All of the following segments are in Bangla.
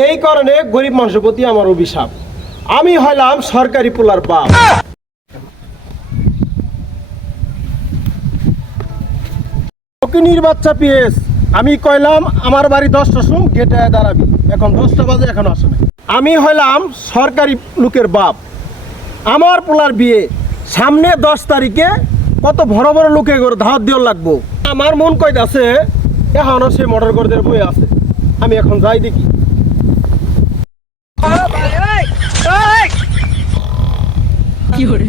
এই কারণে গরিব মানুষের প্রতি আমার অভিশাপ। আমি হইলাম সরকারি পোলার বাপ। ফকিনীর বাচ্চা পিএস, আমি কইলাম আমার বাড়ি 10টার সময় গেটে দাঁড়াবি, এখন 10টা বাজে এখন আসে না। আমি হইলাম সরকারি লোকের বাপ। আমার পোলার বিয়ে সামনে 10 তারিখে, কত বড় বড় লোকে করে ধাওয়াত দেওয়ার লাগবো। আমার মন কইতাছে এখনো সে মোটর করে বই আছে, আমি এখন যাই দেখি। কি করে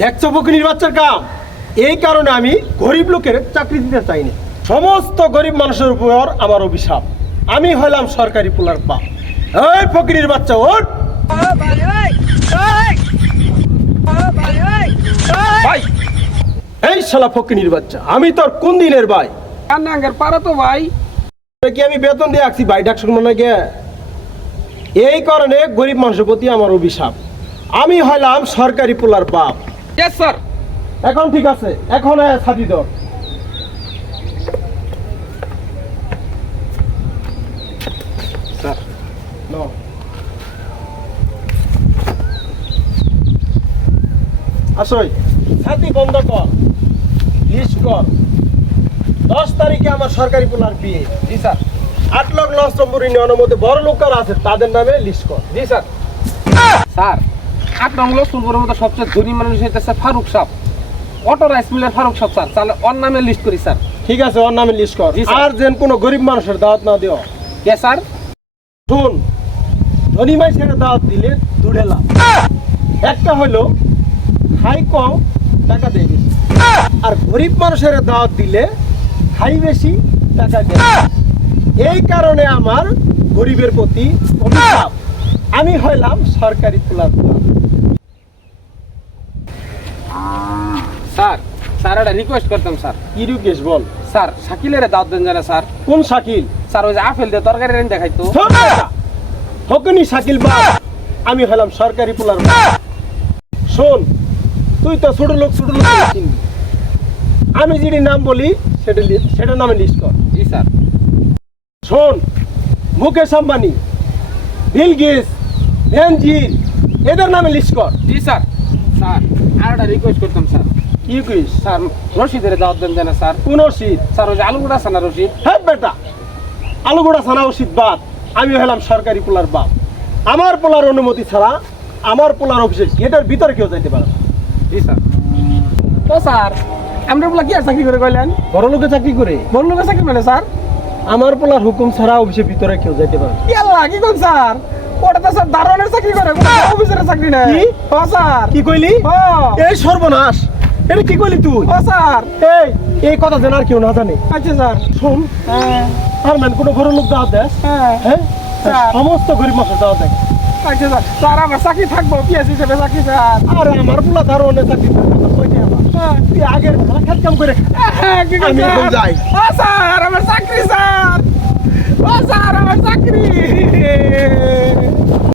দেখছো ফকিনীর বাচ্চার কাম। এই কারণে আমি গরিব লোকের চাকরি দিতে চাই না। সমস্ত গরিব মানুষের উপর আমার অভিশাপ। আমি হইলাম সরকারি পোলার বাপ। এই ফকিনীর বাচ্চা ওঠ। ভাই, এই শালা ফকিনীর বাচ্চা, আমি তোর কোন দিনের ভাই? পারো তো ভাই। কি আমি বেতন দিয়ে আসছি ভাই ডাক শুনবো না গে? এই কারণে গরিব মানুষের প্রতি আমার অভিশাপ। আমি হইলাম সরকারি পোলার বাপ। Yes sir. এখন ঠিক আছে, এখন ছাতি ধর। স্যার নাও। আসই, ছাতি বন্ধ কর, লিস্ট কর। 10 তারিখে আমার সরকারি পোলার বিয়ে। জি স্যার। 8 লক্ষ 9 নম্বর ইউনিয়নের মধ্যে বড় লোক কারা আছে তাদের নামে লিস্ট কর। জি স্যার। স্যার 8 নং লক্ষ্মণপুরের মধ্যে সবচেয়ে ধনী মানুষ হইতেছে ফারুক সাহেব, অটো রাইস মিলের ফারুক সাহেব। স্যার তাহলে ওর নামে লিস্ট করি স্যার। ঠিক আছে, ওর নামে লিস্ট কর। জি স্যার। আর যেন কোনো গরিব মানুষের দাওয়াত না দিও। কে স্যার? শুন, ধনী মানুষের দাওয়াত দিলে দুড়ে লাভ। একটা হলো খাই কম টাকা দেয় বেশি, আর গরিব মানুষের দাওয়াত দিলে খাই বেশি টাকা দেয়। এই কারণে আমার গরিবের প্রতি অভিশাপ। আমি হইলাম সরকারি পোলার বাপ। স্যার স্যার একটা রিকোয়েস্ট করতাম স্যার। কি রিকোয়েস্ট বল? স্যার শাকিলের দাওয়াত দেন জানা স্যার। কোন শাকিল? স্যার ওই যে আপেল দিয়ে তরকারি রেন দেখাইতো। হকনি শাকিল বাপ, আমি হলাম সরকারি পোলার বাপ। শোন, তুই তো ছোট লোক চিনবি। আমি যদি নাম বলি সেটা নামে লিস্ট কর। জি স্যার। শোন, মুকেশ আম্বানি, বিল গেটস, বেনজির, এদের নামে লিস্ট কর। জি স্যার। স্যার আর একটা রিকোয়েস্ট করতাম স্যার। কি কইস? স্যার রশিদের দাওয়াত দেন জানা স্যার। কোন শীত? স্যার ওই যে আলুগুড়া সানা রশিদ। হ্যাঁ বেটা, আলুগোড়া থানা ওষুধ বাদ। আমি হলাম সরকারি পোলার বাপ। আমার পোলার অনুমতি ছাড়া আমার পোলার অফিসের গেটের ভিতরে কেউ যাইতে পারে না। জি স্যার। তো স্যার আমরা বলা কি আর চাকরি করে কইলেন? বড় লোকে চাকরি করে, বড় লোকের চাকরি মানে স্যার? আমার পোলার হুকুম ছাড়া অফিসের ভিতরে কেউ যাইতে পারে না। কি আল্লাহ কি কোন স্যার? ওটা তো স্যার দারোয়ানের চাকরি করে, অফিসারের চাকরি না। কি? ও স্যার। কি কইলি? ও এই সর্বনাশ, এটা কি কইলি তুই? ও স্যার। এই কথা যেন আর কেউ না জানে। আচ্ছা স্যার। শোন, হ্যাঁ আর মান কোনো বড় লোক দাওয়াত দেস, হ্যাঁ হ্যাঁ স্যার। সমস্ত গরিব মানুষের দাওয়াত দেয়। আচ্ছা স্যার। স্যার আমার চাকরি থাকবো পিএস হিসেবে চাকরি স্যার। আর আমার পোলা তারও অনেক চাকরি করে, কইতে আমার তুই আগের খেত কাম করে হ্যাঁ, কি আমি করছেন? এখন যাই। ও স্যার আমার চাকরি স্যার। ও স্যার আমার চাকরি।